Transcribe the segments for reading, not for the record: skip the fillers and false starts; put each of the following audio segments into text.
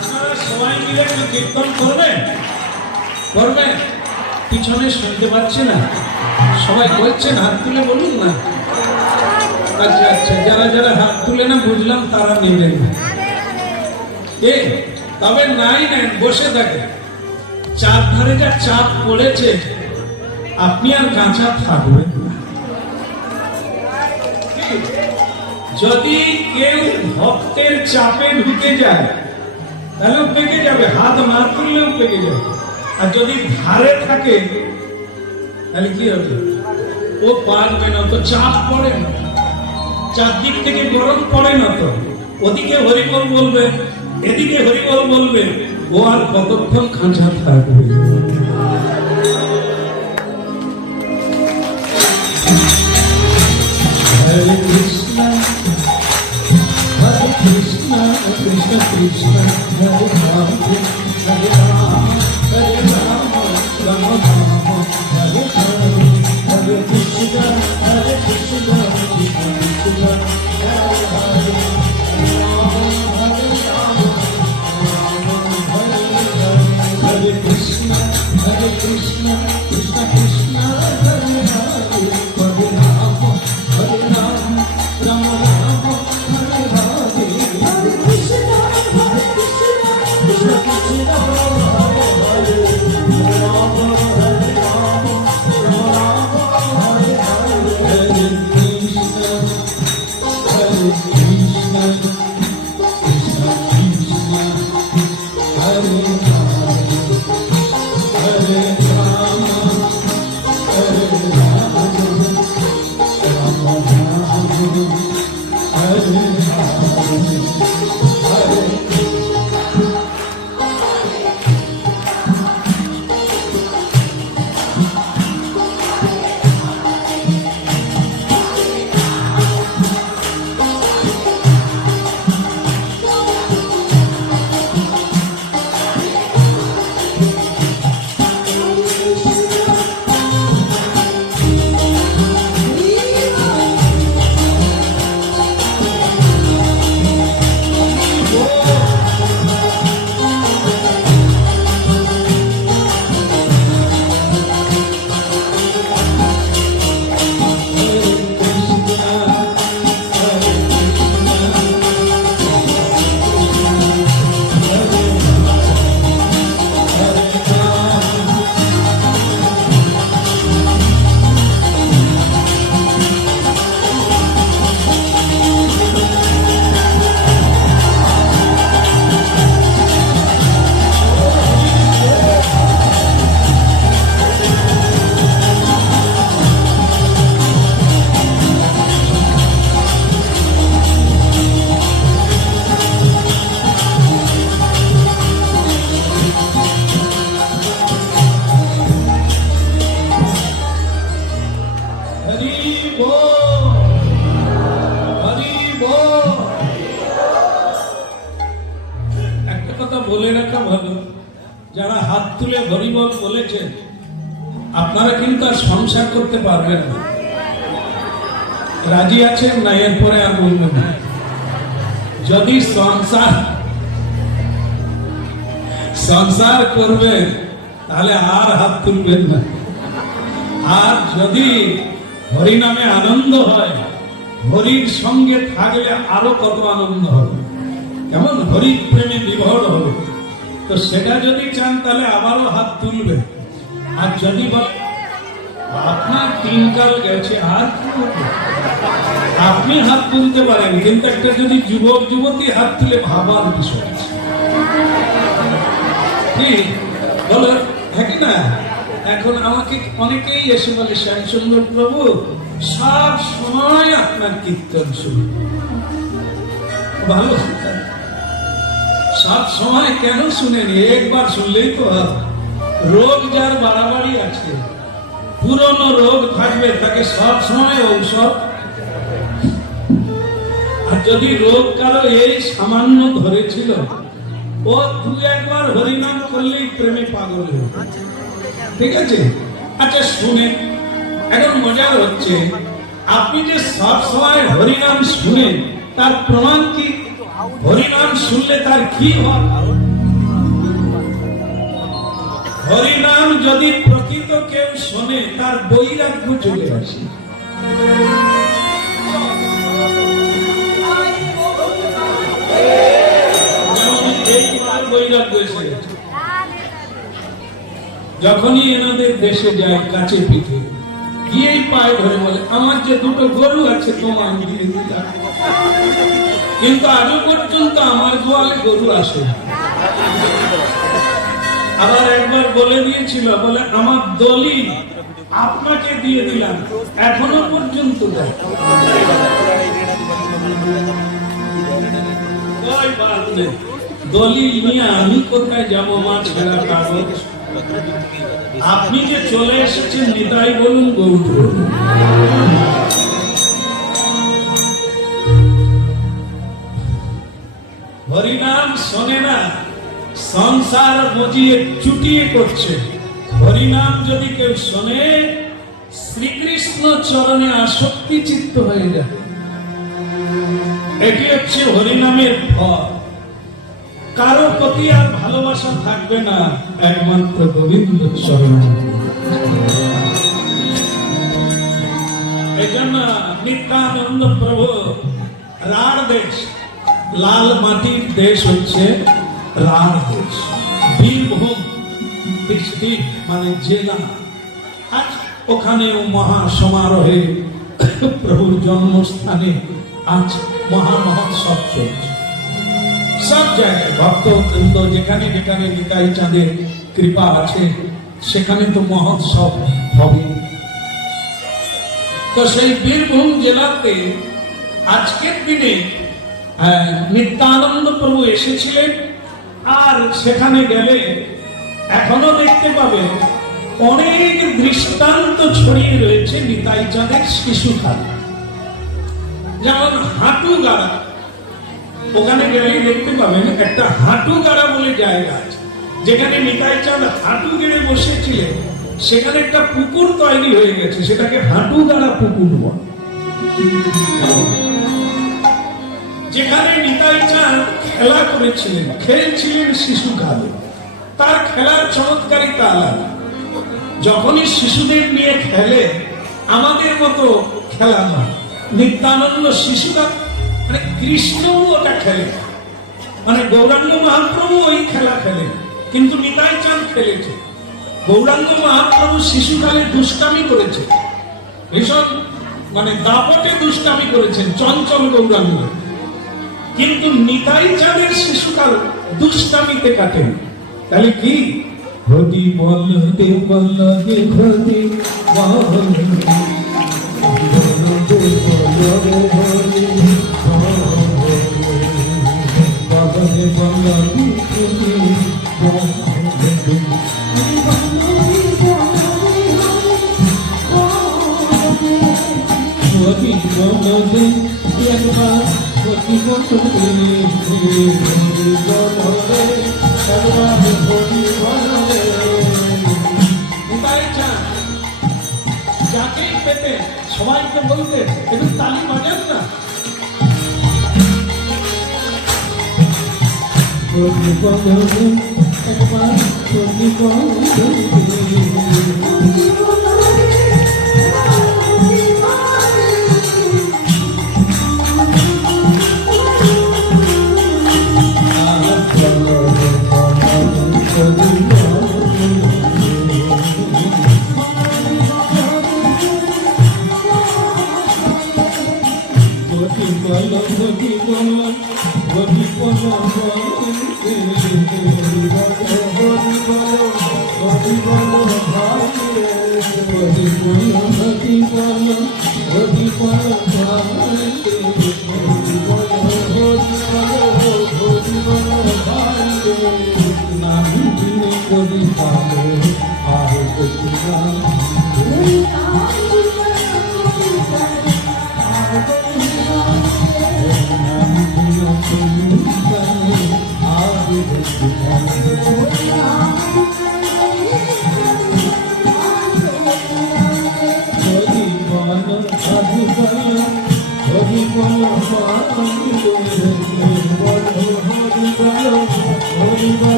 আপনারা সবাই মিলে একটু কীর্তন করবেন করবেন পিছনে শুনতে পাচ্ছি না সবাই বলছেন হাত তুলে বলুন না আচ্ছা আচ্ছা যারা যারা হাত তুলে না বুঝলাম তারা নেবেন এ তবে নাই নেন বসে থাকে চার ধারে যা চাপ পড়েছে আপনি আর কাঁচা থাকবেন যদি কেউ ভক্তের চাপে ঢুকে যায় তাহলেও পেকে যাবে হাত না তুললেও পেকে যাবে আর যদি ধারে থাকে তাহলে কি হবে ও পারবে না তো চাপ পড়ে না চারদিক থেকে গরম পড়ে না তো ওদিকে হরিবল বলবে এদিকে হরিবল বলবে ও আর কতক্ষণ খাঁচা থাকবে হরে কৃষ্ণ কৃষ্ণ কৃষ্ণ হরে রাম হরে রাম হরে রাম রাম রাম হরে হরে হরে কৃষ্ণ হরে কৃষ্ণ কৃষ্ণ কৃষ্ণ হরে হরে হরে কৃষ্ণ হরে কৃষ্ণ কৃষ্ণ কৃষ্ণ হরে হরে হরে রাম হরে রাম রাম রাম হরে হরে হরে কৃষ্ণ কৃষ্ণ কৃষ্ণ হরে হরে রাম হরে রাম রাম হরে হরে হরে কৃষ্ণ কৃষ্ণ কৃষ্ণ হরে হরে রাম হরে রাম রাম রাম হরে হরে একটা কথা বলে রাখা ভালো যারা হাত তুলে হরিবল বলেছেন আপনারা কিন্তু আর সংসার করতে পারবেন না রাজি আছেন না এরপরে আর বলবেন না যদি সংসার করবেন তাহলে আর হাত তুলবেন না আর যদি হরিনামে আনন্দ হয় হরির সঙ্গে থাকলে আরো কত আনন্দ হবে কেমন হরি প্রেমে বিভোর হবে তো সেটা যদি চান তাহলে আবারও হাত তুলবে আর যদি আপনার দিনকাল গেছে আর আপনি হাত তুলতে পারেন কিন্তু একটা যদি যুবক যুবতী হাত তুলে ভাবার বিষয় আছে ঠিক বলো হ্যাঁ না এখন আমাকে অনেকেই এসে বলে শ্যামসুন্দর প্রভু সব সময় আপনার কীর্তন শুনি ভালো সব সময় কেন শুনেনি একবার শুনলেই তো রোগ যার বাড়াবাড়ি আছে পুরনো রোগ থাকবে তাকে সব সময় ঔষধ আর যদি রোগ কারো এই সামান্য ধরেছিল ও দু একবার হরিনাম করলেই প্রেমে পাগল হয়ে ঠিক আছে আচ্ছা শুনে এখন মজার হচ্ছে আপনি যে সব সময় হরিনাম শুনেন তার প্রমাণ কি হরিনাম শুনলে তার কি হয় হরিনাম যদি প্রকৃত কেউ শোনে তার বৈরাগ্য চলে আসে। বৈরাগ্য এসে গেছে। যখনই এনাদের দেশে যায় কাছে পিঠে গিয়েই পায়ে ধরে বলে, আমার যে দুটো গরু আছে তোমার দিয়ে দিলাম, কিন্তু আজও পর্যন্ত আমার গোয়ালে গরু আসে। আবার একবার বলে দিয়েছিল, বলে আমার দলিল আপনাকে দিয়ে দিলাম, এখনো পর্যন্ত দেয়। দলিল নিয়ে আমি কোথায় যাবো? মা ছেড়া কাগজ। আপনি যে চলে এসেছেন নিতাই বলুন, গৌর বলুন। হরিনাম শোনে না, সংসার মজিয়ে চুটিয়ে করছে। হরিনাম যদি কেউ শোনে, শ্রীকৃষ্ণ চরণে আসক্তি চিত্ত হয়ে যায়। এটি হচ্ছে হরিনামের ফল। কারো প্রতি আর ভালোবাসা থাকবে না, একমাত্র গোবিন্দ চরণে। এই জন্য নিত্যানন্দ প্রভু রাঢ় দেশ, লাল মাটির দেশ হচ্ছে রাঢ় দেশ। বীরভূম ডিস্ট্রিক্ট মানে জেলা। আজ ওখানেও মহা সমারোহে প্রভুর জন্মস্থানে আজ মহা মহোৎসব চলছে। সব জায়গায় ভক্ত বৃন্দ যেখানে যেখানে নিতাই চাঁদের কৃপা আছে সেখানে তো মহোৎসব হবে। তো সেই বীরভূম জেলাতে আজকের দিনে নিত্যানন্দ প্রভু এসেছিলেন। আর সেখানে গেলে এখনো দেখতে পাবে অনেক দৃষ্টান্ত ছড়িয়ে রয়েছে নিতাই চাঁদের শিশুকাল। যেমন হাঁটু গাড়া, ওখানে গেলেই দেখতে পাবেন একটা হাঁটু গাড়া বলে জায়গা আছে, যেখানে নিতাই চাঁদ হাঁটু গেড়ে বসেছিলেন। সেখানে একটা পুকুর তৈরি হয়ে গেছে, সেটাকে হাঁটু গাড়া পুকুর বলে। যেখানে নিতাই চাঁদ খেলা করেছিলেন, খেলছিলেন শিশুকালে, তার খেলার চমৎকারিতা আলাদা। যখনই শিশুদের নিয়ে খেলে আমাদের মতো খেলা নয়। নিত্যানন্দ শিশুরা মানে কৃষ্ণও ওটা খেলে, মানে গৌরাঙ্গ মহাপ্রভু ওই খেলা খেলে, কিন্তু নিতাই চাঁদ খেলেছে। গৌরাঙ্গ মহাপ্রভু শিশুকালে দুষ্টামি করেছে, ভীষণ মানে দাপটে দুষ্টামি করেছেন, চঞ্চল গৌরাঙ্গ। কিন্তু নিতাই চাঁদের শিশুকাল দুষ্টামিতে কাটে। তাহলে কি হরি বল দে বল দে হরি যাকেই পেতে সবাইকে বলতে একটু তালি বাজান না।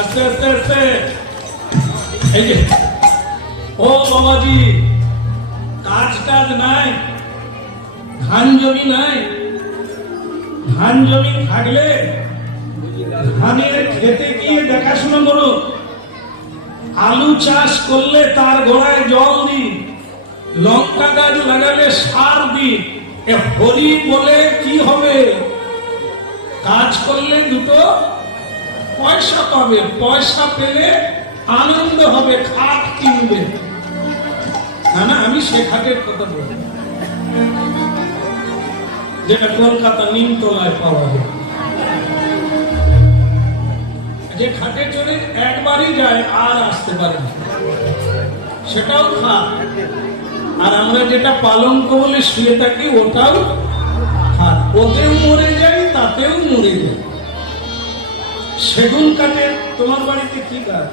আস্তে আস্তে আস্তে এই যে ও বাবাজি কাজ টাজ নাই, ধান জমি নাই। ধান জমি থাকলে ধানের খেতে গিয়ে দেখাশোনা করো। আলু চাষ করলে তার গোড়ায় জল দি, লঙ্কা গাছ লাগালে সার দি। হরি বলে কি হবে? কাজ করলে দুটো পয়সা পাবে, পয়সা পেলে আনন্দ হবে, খাট কিনবে। না না, আমি সে খাটের কথা বলি যেটা কলকাতা নিমতলায় পাওয়া যায়, যে খাটে চড়ে একবারই যায় আর আসতে পারে না, সেটাও খাট। আর আমরা যেটা পালঙ্ক বলে শুয়ে থাকি ওটাও খাট। ওতেও মরে যাই, তাতেও মরে যায়। সেগুন কাঠের তোমার বাড়িতে কি কাঠ?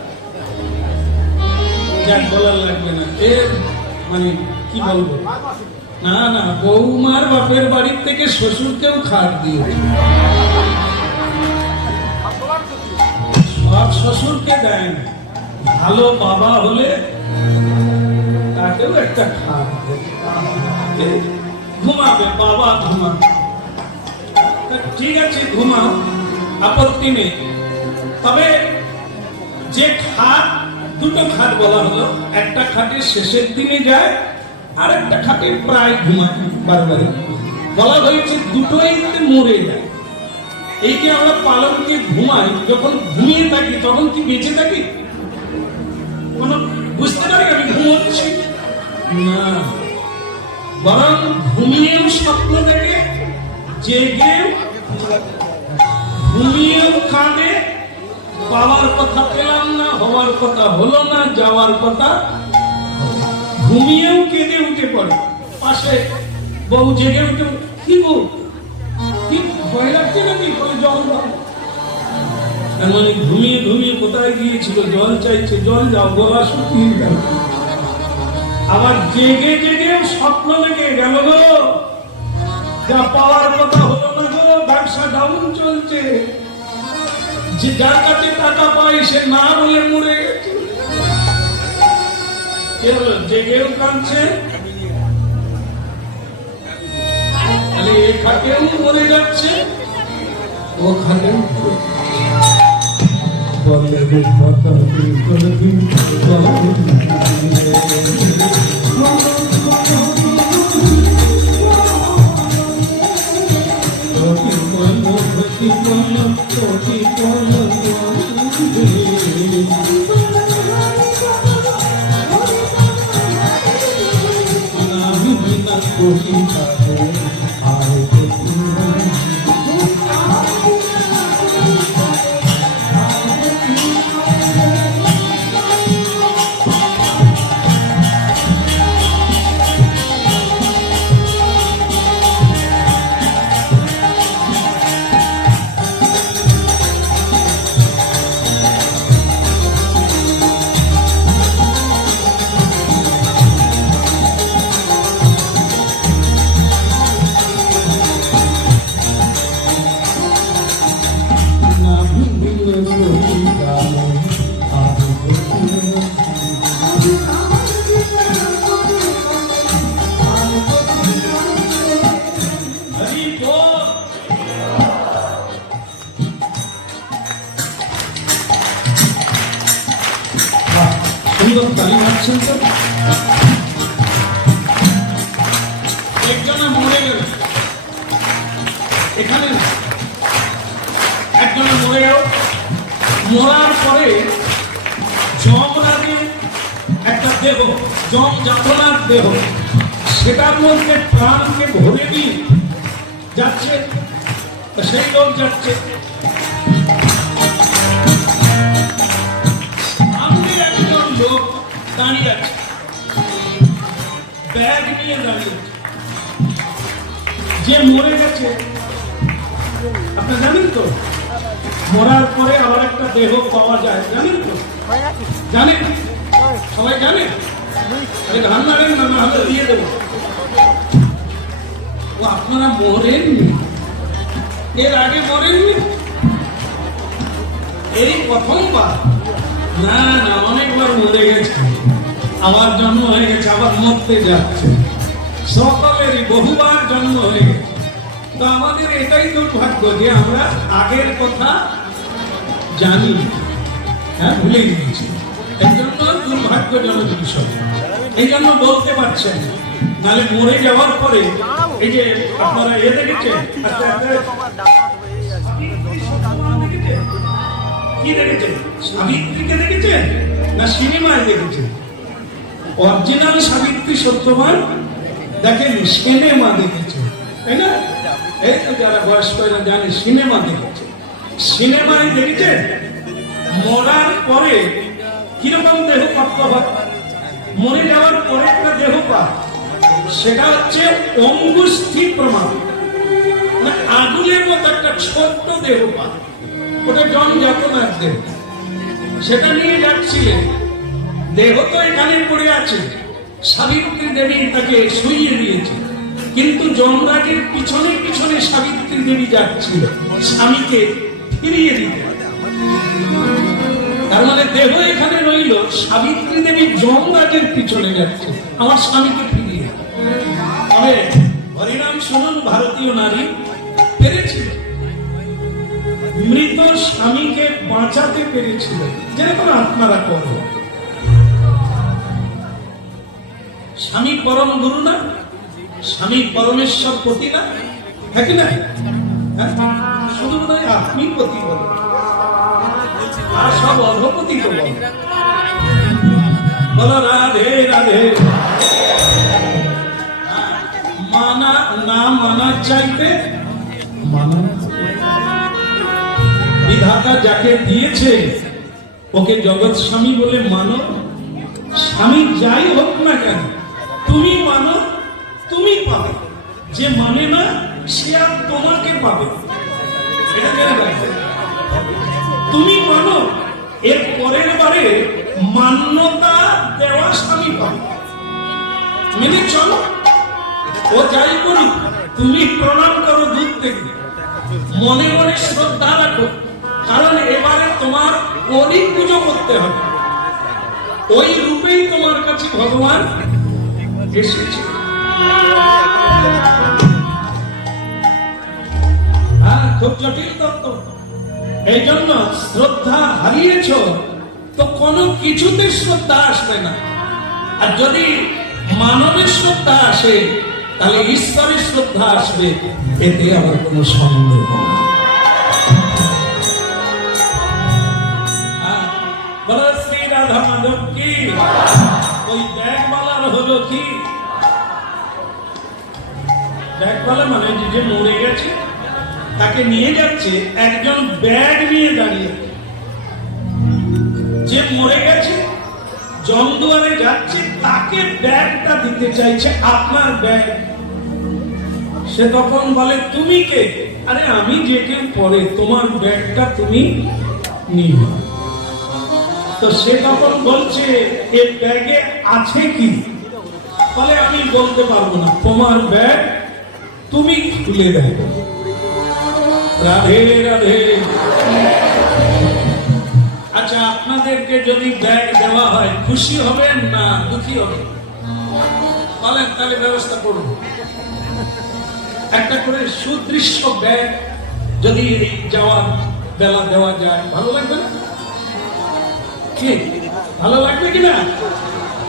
যাক বলার লাগবে না, এর মানে কি বলবো। না না, বৌমার বাপের বাড়ির থেকে শ্বশুরকেও খাট দিয়েছে। সব শ্বশুরকে দেয় না, ভালো বাবা হলে তাকেও একটা খাট দেয়। ঘুমাবে বাবা, ঘুমাবে। ঠিক আছে ঘুমাও, আপত্তি নেই। তবে যে খাট, দুটো খাট বলা হলো, একটা খাটের শেষের দিনে যায় আর একটা খাটে প্রায় ঘুমায় বারবারই। বলা হয়েছে দুটোই কিন্তু মরে যায়। এই যে আমরা পালঙ্কে ঘুমাই, যখন ঘুমিয়ে থাকি তখন কি বেঁচে থাকি? কোনো বুঝতে পারি আমি ঘুমোচ্ছি না, বরং ঘুমিয়েও স্বপ্ন দেখে, জেগেও ঘুমিয়েও কাঁদে। পাওয়ার কথা পেলাম না, হওয়ার কথা হলো না, যাওয়ার কথা। ঘুমিয়েও কেঁদে উঠে পড়ে। পাশে বউ জেগে উঠে, কি বউ, কি ভয় লাগছে নাকি? বলে জল দাও। তার মানে ঘুমিয়ে ঘুমিয়ে কোথায় গিয়েছিল, জল চাইছে, জল যাও, গলা শুকিয়ে গেল। আবার জেগে জেগেও স্বপ্ন দেখে গেল গো, যা পাওয়ার কথা হলো না গো, ব্যবসা ডাউন চলছে। যে যার কাছে টাকা পায় সে না বলে মরে গেছে। জেগেও কাঁদছে, তাহলে এ খাটেও মরে যাচ্ছে, ও খাটেও সুন্দর তালি মারছেন তো। একজনে মরে গেল, এখানে একজনে মরে গেল। মরার পরে যমরাজের একটা দেহ, যম যাতনার দেহ, সেটার মধ্যে প্রাণকে ভরে দিয়ে যাচ্ছে। সেই লোক যাচ্ছে, একজন দাঁড়িয়ে আছে, ব্যাগ নিয়ে দাঁড়িয়ে আছে। যে মরে গেছে আপনি জানেন তো, মরার পরে আবার একটা দেহ পাওয়া যায়, জানেন তো? জানেন? সবাই জানেন? ধান নাড়েন না, হাতে দিয়ে দেবো। ও আপনারা মরেননি, এর আগে মরেননি, এই প্রথমবার? না না, অনেকবার মরে গেছে, আবার জন্ম হয়ে গেছে, আবার মরতে যাচ্ছে, সকলেরই বহুবার জন্ম হয়ে গেছে। তো আমাদের এটাই দুর্ভাগ্য যে আমরা আগের কথা জানি, হ্যাঁ, ভুলে গিয়েছি। এই জন্য দুর্ভাগ্যজনক বিষয়, এই জন্য বলতে পারছেন। নাহলে মরে যাওয়ার পরে এই যে আপনারা এ দেখেছেন, কি দেখেছেন? সাবিত্রীকে দেখেছেন না সিনেমায় দেখেছেন? অরিজিনাল সাবিত্রী সত্যবান দেখেন, সিনেমা দেখেছে, তাই না? এই তো যারা বয়স্করা জানে, সিনেমা দেখেছে। সিনেমায় দেখেছে মরার পরে কিরকম দেহ প্রাপ্ত হয়, মরে যাওয়ার পরে একটা দেহ পায়, সেটা হচ্ছে অঙ্গুষ্ঠী প্রমাণ, মানে আগুলের মতো একটা ছোট্ট দেহ পায়, ওটা জন যাতনার দেহ। সেটা নিয়ে যাচ্ছিলেন, দেহ তো এখানে পড়ে আছে, সাবিত্রী দেবী তাকে শুইয়ে দিয়েছে, কিন্তু যমরাজের পিছনে পিছনে সাবিত্রী দেবী যাচ্ছিল স্বামীকে ফিরিয়ে দিতে। তার মানে দেহ এখানে রইল, সাবিত্রী দেবী যমরাজের পিছনে যাচ্ছে আমার স্বামীকে ফিরিয়ে। তবে হরিনাম শুনুন, ভারতীয় নারী পেরেছিল, মৃত স্বামীকে বাঁচাতে পেরেছিল, যেরকম আপনারা করবেন। স্বামী পরম গুরু না, স্বামী পরমেশ্বর পতি না, হ্যাঁ কি না? শুধু বোধ হয় আপনি পতি বলেন, আর সব অধপতি তো বলেন। বলো রাধে রাধে। মানা না মানার চাইতে মানা, বিধাতা যাকে দিয়েছে ওকে জগৎ স্বামী বলে মানো। স্বামী যাই হোক না কেন, তুমি মানো, তুমি পাবে। যে মানে না সে আর তোমাকে পাবে, এটা জেনে রাখবে। তুমি মানো, এর পরের বারে মান্যতা দেওয়া স্বামী পাবে। মেনে চলো, ও যাই করুক, তুমি প্রণাম করো দূর থেকে, মনে মনে শ্রদ্ধা রাখো, কারণ এবারে তোমার ওরই পুজো করতে হবে, ওই রূপেই তোমার কাছে ভগবান এসেছে। খুব জটিল তত্ত্ব। এই জন্য শ্রদ্ধা হারিয়েছ তো কোনো কিছুতে শ্রদ্ধা আসবে না। আর যদি মানবের শ্রদ্ধা আসে তাহলে ঈশ্বরের শ্রদ্ধা আসবে, এতে আবার কোনো সন্দেহ না। বলো শ্রী রাধা মাধব কি। ওই ব্যাগওয়ালার হলো কি, ব্যাগওয়ালা মানে যে মরে গেছে তাকে নিয়ে যাচ্ছে, একজন ব্যাগ নিয়ে দাঁড়িয়ে। যে মরে গেছে জমদুয়ারে যাচ্ছে, তাকে ব্যাগটা দিতে চাইছে, আপনার ব্যাগ। সে তখন বলে তুমি কে? আরে আমি যে কেউ পরে, তোমার ব্যাগটা তুমি নিও। তো সে তখন বলছে এর ব্যাগে আছে কি? বলে আমি বলতে পারবো না, তোমার ব্যাগ তুমি খুলে দেখো। রাধে রাধে। আচ্ছা, আপনাদেরকে যদি ব্যাগ দেওয়া হয় খুশি হবেন না দুঃখী হবেন? বলেন, তাহলে ব্যবস্থা করুন। একটা করে সুদৃশ্য ব্যাগ যদি যাওয়ার বেলা দেওয়া যায়, ভালো লাগবে না? কি ভালো লাগবে কিনা?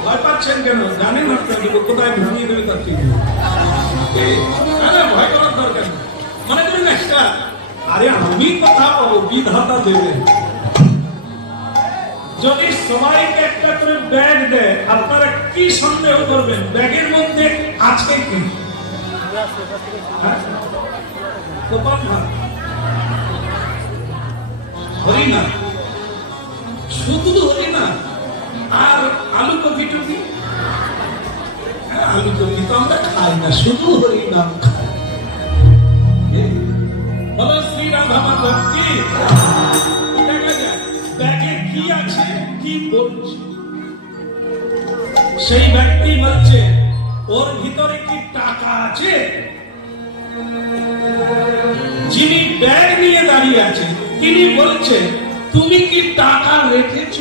ভয় পাচ্ছেন কেন? জানেন আপনাকে কোথায় ভাঙিয়ে দেবে তার ঠিক নেই। ভয় করার দরকার নেই। মনে করেন একটা, আরে আমি কথা পাবো, বিধাতা দেবে। যদি সবাইকে একটা করে ব্যাগ দেয়, আপনারা কি সন্দেহ করবেন ব্যাগের মধ্যে আছে কি? হরিনা, শুধু হরিনা আর আলু কপি টপি? হ্যাঁ, আলু কপি তো আমরা খাই না, শুধু হরি নাম খাই। বলো শ্রী রাধা মাধব কি? দেখা যায় ব্যাগে কি আছে, কি বলছে। সেই ব্যক্তি বলছে ওর ভিতরে কি টাকা আছে? যিনি ব্যাগ নিয়ে দাঁড়িয়ে আছে তিনি বলছে তুমি কি টাকা রেখেছ?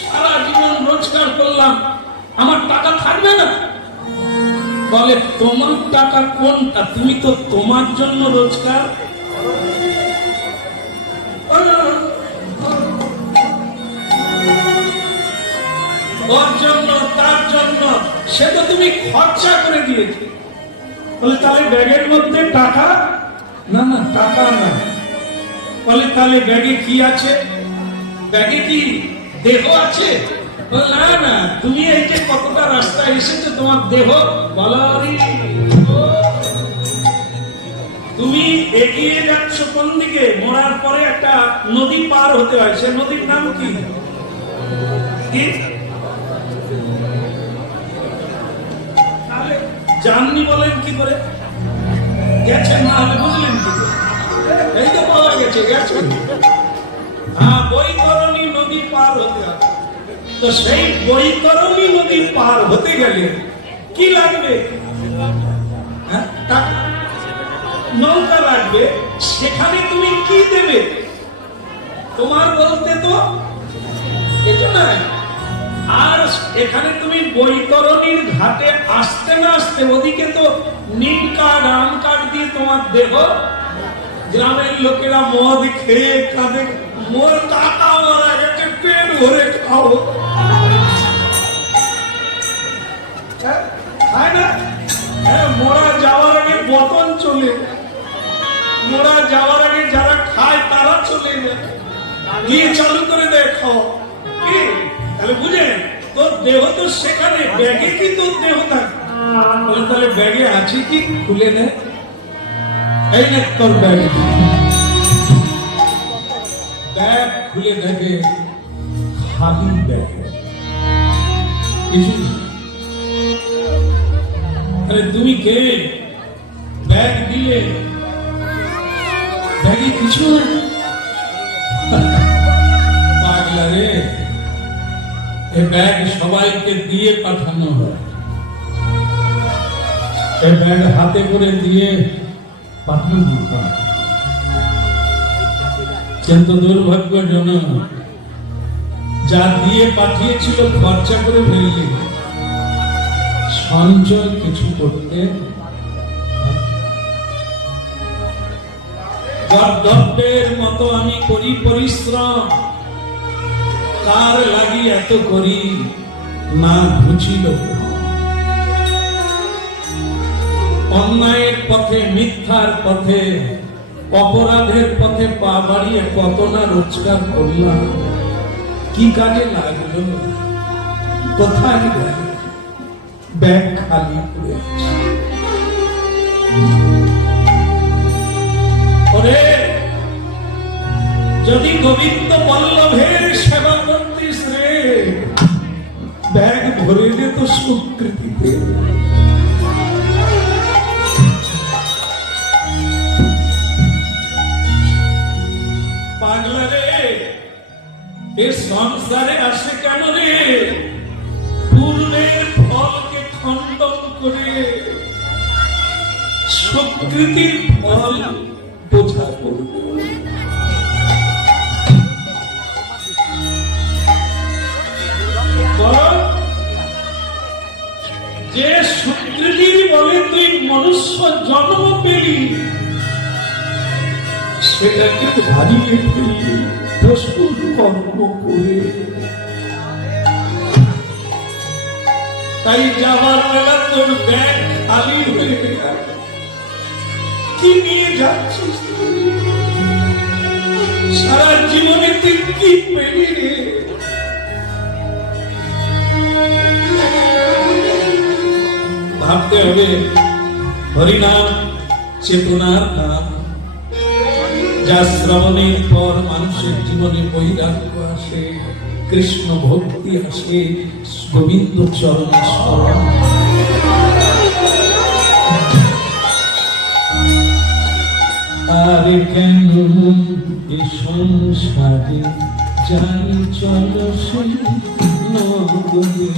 সারা জীবন রোজগার করলাম, আমার টাকা থাকবে না? বলে তোমার টাকা কোনটা? তুমি তো তোমার জন্য রোজগার, ওর জন্য, তার জন্য, সে তো তুমি খরচা করে দিয়েছে। বলে তাহলে ব্যাগের মধ্যে টাকা? না না, টাকা না। বলে তাহলে ব্যাগে কি আছে? ব্যাগে কি দেহ আছে? না না, তুমি এই যে কতটা রাস্তা এসেছো, তোমার দেহ বলারি। তুমি এগিয়ে যাচ্ছ কোন দিকে? মরার পরে একটা নদী পার হতে হয়, সে নদীর নাম কি? জাননি বলেন কি করে? গেছেন না হলে বুঝলেন কি করে? এই তো পাওয়া গেছে, গেছেন। হ্যাঁ, বৈতরণী নদী পার হতে হবে। তো সেই বৈতরণী নদী পার হতে গেলে কি লাগবে? হ্যাঁ, টাকা, নৌকা লাগবে। সেখানে তুমি কি দেবে? তোমার বলতে তো কিছু নাই। আর এখানে তুমি বৈতরণীর ঘাটে আসতে না আসতে ওদিকে তো নিম কাঠ, আম কাঠ দিয়ে তোমার দেহ, গ্রামের লোকেরা মদ খেয়ে কাঁদে, মোর কাকা মারা গেছে, পেট ভরে খাও। খায় না? হ্যাঁ, মোরা যাওয়ার আগে বতন চলে যায়, মোরা যাওয়ার আগে যারা খায় তারা চলে যায়, দিয়ে চালু করে দেয় খাওয়া। কি তাহলে বুঝেন? তোর দেহ তো সেখানে, ব্যাগে কি তোর দেহ থাকে? তাহলে ব্যাগে আছে কি? খুলে দেয়, এই না তোর ব্যাগে। ব্যাগ খুলে দেখে খালি ব্যাগ, কিছু। আরে তুমি কে? ব্যাগ দিলে ব্যাগে কিছু পাগলা রে। এই ব্যাগ সবাইকে দিয়ে পাঠানো হয়, এই ব্যাগ হাতে করে দিয়ে পাঠানো হয়। কিন্তু দুর্ভাগ্যজনক, যা দিয়ে পাঠিয়েছিল খরচা করে ফেললে, সঞ্চয় কিছু করতে গর্দভের মতো আমি করি পরিশ্রম, কার লাগি এত করি না বুঝিল। অন্যায়ের পথে, মিথ্যার পথে, অপরাধের পথে পা বাড়িয়ে কত না রোজগার করলাম, কি কাজে লাগলো? কোথায় গেল? ব্যাগ খালি করে। যদি গোবিন্দ বল্লভের সেবা করতিস রে, ব্যাগ ভরে যেত স্বীকৃতিতে। পাগলা রে, এ সংসারে আসে কেন রে? পূর্বের ফলকে খণ্ডন করে স্বীকৃতির ফল বোঝা করবে। যে স্বীকৃতির বলে তুই মনুষ্য জন্ম পেলি, সেটাকে হারিয়ে ফেললি পশুর কর্ম করে। তাই যাবার বেলা তোর ব্যাগ খালি হয়ে গেল। কি নিয়ে যাচ্ছিস? সারা জীবনে তুই কি পেলি রে? ভাবতে হবে হরিনাম চেতনার নাম। যা শ্রবণের পর মানুষের জীবনে বৈরাগ্য আসে, কৃষ্ণ ভক্তি আসে, গোবিন্দ চরণে স্মরণ। আর কেন এ সংসারে যাই চল সেই নগরে,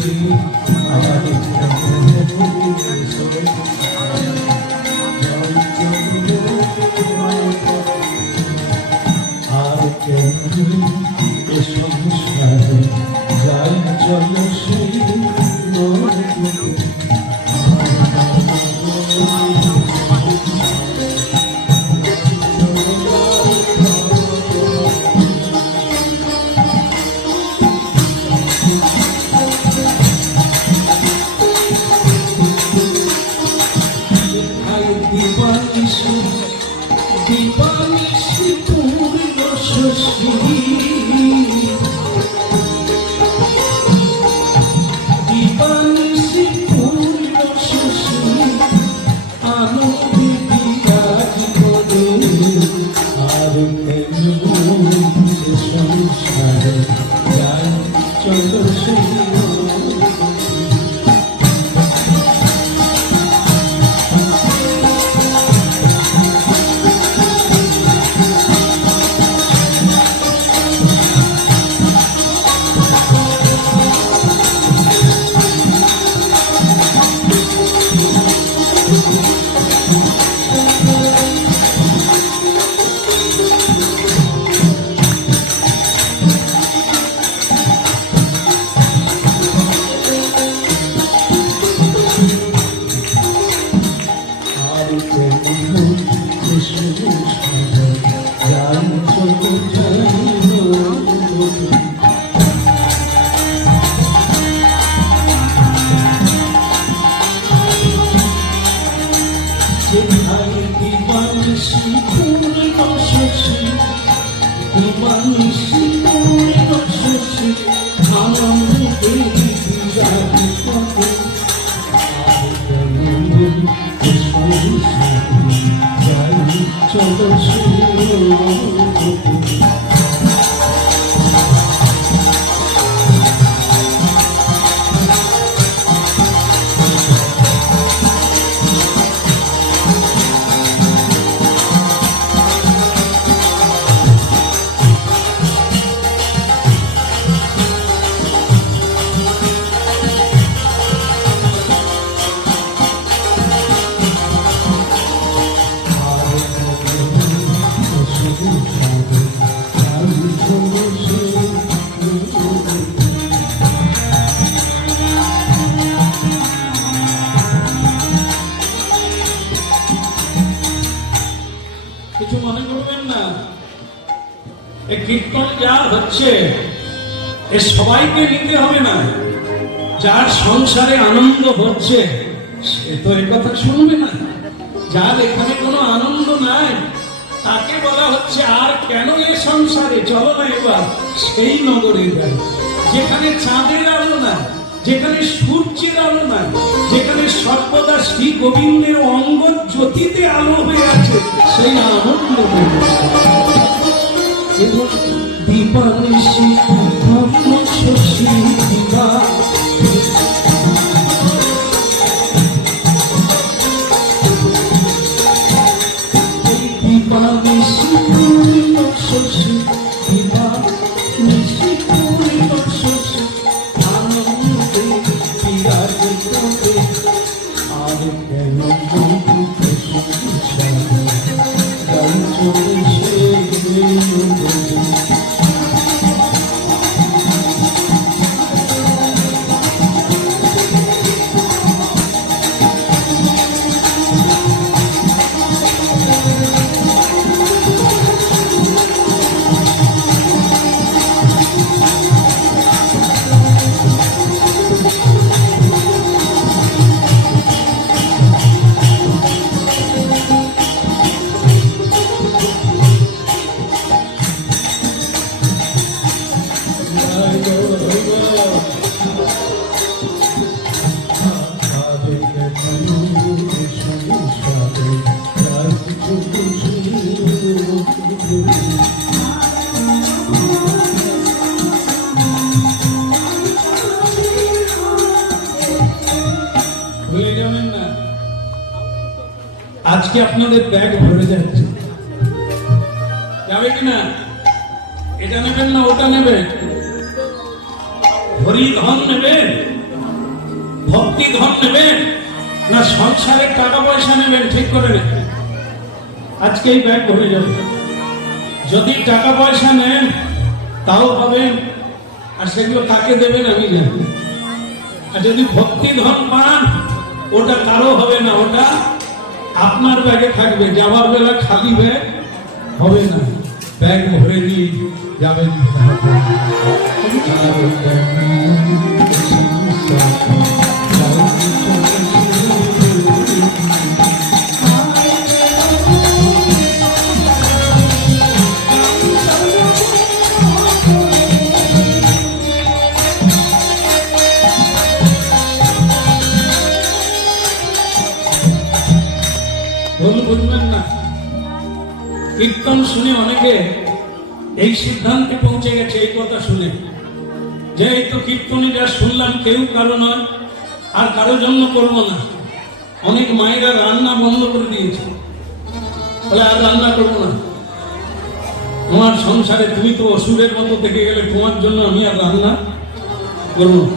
আর কেন এ সংসারে যাই চল সেই নগরে। দিবানিশি পূর্ণ শশী, দিবানিশি পূর্ণ শশী, আনন্দে বিরাজ করে। আর কেন সংসারে যাই চল সেই কিছু মনে করবেন না। এই কীর্তন যা হচ্ছে এ সবাইকে নিতে হবে না। যার সংসারে আনন্দ হচ্ছে সে তো এ কথা শুনবে না। যার এখানে কোনো আনন্দ নাই তাকে বলা হচ্ছে আর কেন এ সংসারে, চলো না এবার সেই নগরে যাই যেখানে চাঁদের আলো না, যেখানে সূর্যের আলো না, যেখানে সর্বদা শ্রী গোবিন্দের অঙ্গ জ্যোতিতে আলো হয়ে আছে, সেই আনন্দ। দিবানিশি পূর্ণ শশী, দিবা দিবানিশি পূর্ণ শশী, দিবানিশি পূর্ণ শশী, আনন্দে বিরাজ করে। আর কেন সংসারে যাই চলে সেই নগরে। Thank you. আজকে আপনাদের ব্যাগ ভরে যাচ্ছে, যাবে কিনা? এটা নেবেন না ওটা নেবেন? হরি ধন নেবেন, ভক্তি ধন নেবেন, না সংসারের টাকা পয়সা নেবেন? ঠিক করে নেবেন। আজকে এই ব্যাগ ভরে যাবে। যদি টাকা পয়সা নেন তাও পাবেন, আর সেগুলো কাকে দেবেন আমি জানি। আর যদি ভক্তি ধন পান ওটা কারো হবে না, ওটা আপনার ব্যাগে থাকবে। যাবার বেলা খালি ব্যাগ হবে না, ব্যাগ ভরে নিয়ে যাবেন। বুঝবেন না, কীর্তন শুনে অনেকে এই সিদ্ধান্তে পৌঁছে গেছে, এই কথা শুনে যে এই তো কীর্তনে যা শুনলাম কেউ কারো নয়, আর কারো জন্য করবো না। অনেক মায়েরা রান্না বন্ধ করে দিয়েছে, বলে আর রান্না করবো না, তোমার সংসারে তুমি তো অসুরের মতো থেকে গেলে, তোমার জন্য আমি আর রান্না করবো না।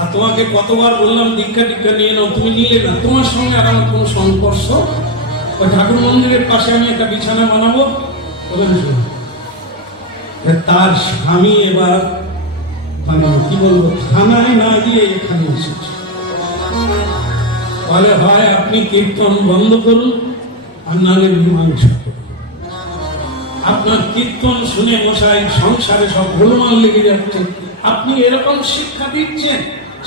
আর তোমাকে কতবার বললাম দীক্ষা টিক্ষা নিয়ে নাও, তুমি নিলে না, তোমার সঙ্গে আর আমার কোনো সংস্পর্শ। ওই ঠাকুর মন্দিরের পাশে আমি একটা বিছানা বানাবো, তার স্বামী এবার মানে কি বলবো, থানায় না গিয়ে এখানে এসেছে। বলে হয় আপনি কীর্তন বন্ধ করুন, আর নাহলে মীমাংসা করুন। আপনার কীর্তন শুনে মশাই সংসারে সব গোলমাল লেগে যাচ্ছে। আপনি এরকম শিক্ষা দিচ্ছেন,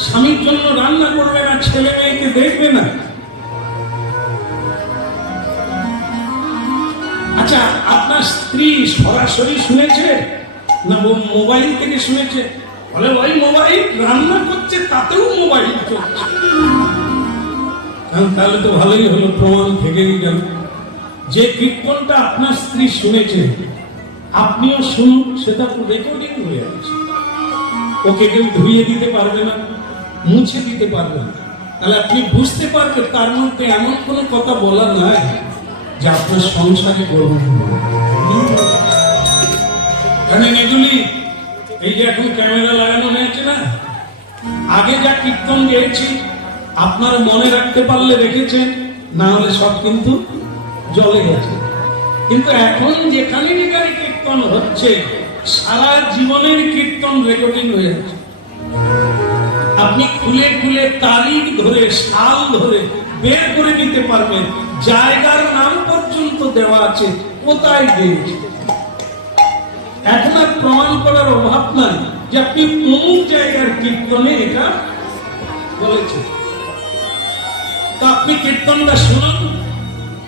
স্বামীর জন্য রান্না করবে না, ছেলে মেয়েকে দেখবে না। আচ্ছা, আপনার স্ত্রী সরাসরি শুনেছে না মোবাইল থেকে শুনেছে? বলে ওই মোবাইল রান্না করছে, তাতেও মোবাইল চলছে। তাহলে তো ভালোই হলো, প্রমাণ থেকেই গেল যে কীর্তনটা আপনার স্ত্রী শুনেছে, আপনিও শুনুন, সেটা তো রেকর্ডিং হয়ে আছে। ওকে কেউ ধুয়ে দিতে পারবে না, মুছে দিতে পারবে না। তাহলে আপনি বুঝতে পারবেন তার মধ্যে এমন কোনো কথা বলার নাই যে আপনার সংসারে গরম। কারণ এগুলি এই যে এখন ক্যামেরা লাগানো হয়েছে না, আগে যা কীর্তন গেয়েছি আপনারা মনে রাখতে পারলে রেখেছেন, না হলে সব কিন্তু জলে গেছে। কিন্তু এখন যেখানে যেখানে কীর্তন হচ্ছে, সারা জীবনের কীর্তন রেকর্ডিং হয়ে যাচ্ছে। আপনি খুলে খুলে তারিখ ধরে, সাল ধরে বের করে নিতে পারবেন, জায়গার নাম পর্যন্ত দেওয়া আছে, কোথায় গিয়েছে। এখন আর প্রমাণ করার অভাব নাই যে আপনি অমুক জায়গার কীর্তনে এটা বলেছেন। তো আপনি কীর্তনটা শুনুন,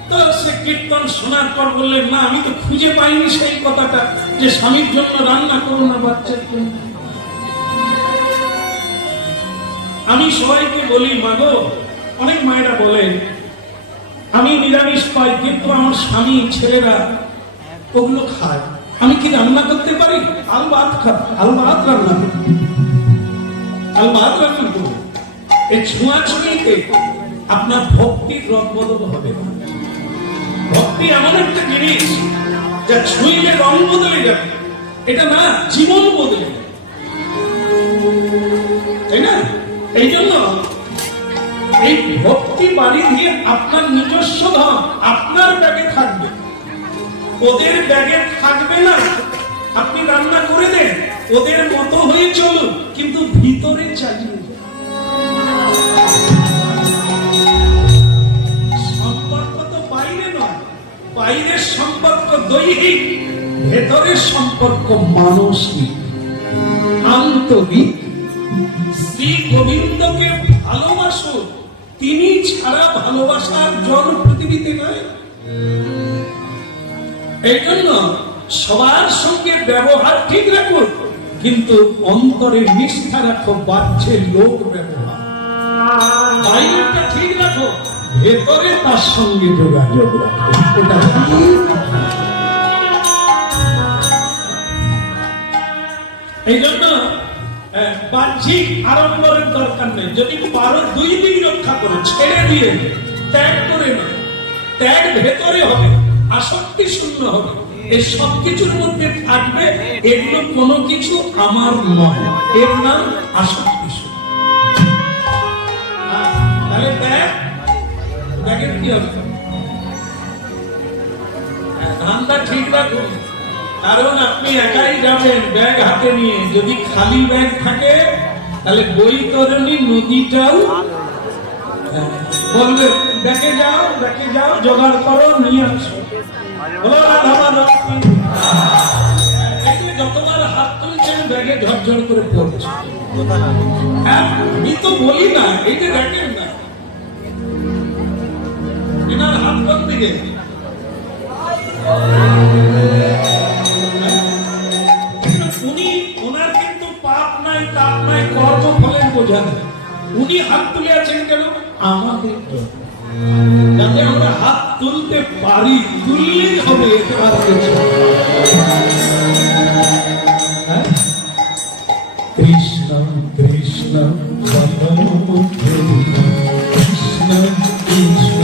তো সে কীর্তন শোনার পর বললেন না আমি তো খুঁজে পাইনি সেই কথাটা যে স্বামীর জন্য রান্না করো না, বাচ্চার জন্য। আমি সবাইকে বলি, মাগো, অনেক মায়েরা বলেন আমি নিরামিষ পাই, কিন্তু আমার স্বামী ছেলেরা ওগুলো খায়, আমি কি রান্না করতে পারি? আলবাত আলবাত রান্না করবো, আলবাত রান্না করবো। এই ছোঁয়াছুঁয়িতে আপনার ভক্তির রদবদল হবে না। ভক্তি এমন একটা জিনিস যা ছুঁইলে রং বদলে যাবে, এটা না জীবন বদলে যাবে, তাই না? এই জন্য এই ভক্তি বাড়ি দিয়ে আপনার নিজস্ব ধন আপনার ব্যাগে থাকবে, ওদের ব্যাগে থাকবে না। আপনি রান্না করে দেন, ওদের মতো হয়ে চলুন, কিন্তু ভিতরে চালিয়ে সম্পর্ক তো বাইরে নয়, বাইরের সম্পর্ক দৈহিক, ভেতরের সম্পর্ক মানসিক, আন্তরিক। শ্রী গোবিন্দকে ভালোবাসুন, তিনি ছাড়া ভালোবাসার জন পৃথিবীতে নয়। এই জন্য সবার সঙ্গে ব্যবহার ঠিক রাখুন, কিন্তু অন্তরে নিষ্ঠা রাখো, বাড়ছে লোক ব্যবহার। বাইরেটা ঠিক রাখো, ভেতরে তার সঙ্গে যোগাযোগ রাখো। এই জন্য বাহ্যিক আড়ম্বরের দরকার নেই। যদি পারো 2 দিন রক্ষা করো, ছেড়ে দিয়ে ত্যাগ করে না, ত্যাগ ভেতরে হবে, আসক্তি শূন্য হবে। এই সব কিছুর মধ্যে থাকবে এগুলো কোনো কিছু আমার নয়, এর নাম আসক্তি শূন্য। তাহলে ব্যাগের কি হবে? ধান্দা ঠিক রাখুন, কারণ আপনি একাই যাবেন ব্যাগ হাতে নিয়ে। যদি খালি ব্যাগ থাকে তাহলে বৈতরণী নদীটাও বলবে ব্যাগে যাও জোগাড় করো নিয়ে আসো। যতবার হাত তুলছেন ব্যাগে ঝরঝর করে পড়ছে। আমি তো বলি না, এই যে দেখেন না এনার হাত কোন দিকে, উনি ওনার কিন্তু পাপ নাই তাপ নাই, কর্মফলের বোঝা নেই। উনি হাত তুলে আছেন কেন? আমাদের যাতে আমরা হাত তুলতে পারি, তুললেই হবে, এতে আর কিছু। কৃষ্ণ কৃষ্ণ কৃষ্ণ কৃষ্ণ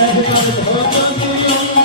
Everybody,